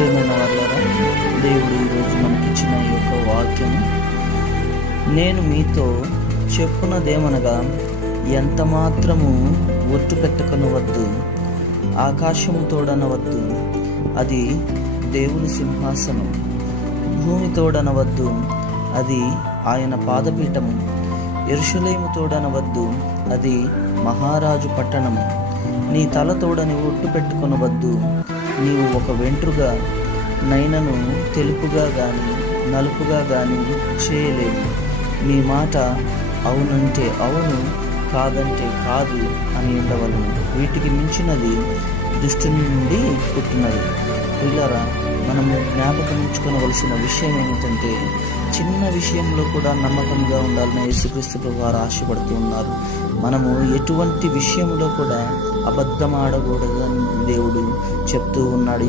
ప్రియమైన వాళ్ళారా, దేవుడు ఈరోజు మనకిచ్చిన ఈ యొక్క వాక్యము, నేను మీతో చెప్పున్నదేమనగా, ఎంత మాత్రము ఒట్టు పెట్టకనవద్దు, ఆకాశము తోడనవద్దు, అది దేవుని సింహాసనం, భూమి తోడనవద్దు, అది ఆయన పాదపీఠము, యెరూషలేము తోడనవద్దు, అది మహారాజు పట్టణము. నీ తల తోడని ఒట్టు పెట్టుకొనవద్దు, నీవు ఒక వెంట్రుగా నైనను తెలుపుగా గాని నలుపుగా గాని చేయలేవు. నీ మాట అవునంటే అవును, కాదంటే కాదు అని ఉండవలను. వీటికి మించినది దుష్టుని నుండి పుట్టినది. పిల్లరా, మనము జ్ఞాపకం ఉంచుకోవలసిన విషయం ఏమిటంటే, చిన్న విషయంలో కూడా నమ్మకంగా ఉండాలని యేసుక్రీస్తు ప్రభువారు ఆశపడుతూ ఉన్నారు. మనము ఎటువంటి విషయంలో కూడా అబద్ధం ఆడకూడదని దేవుడు చెప్తూ ఉన్నాడు.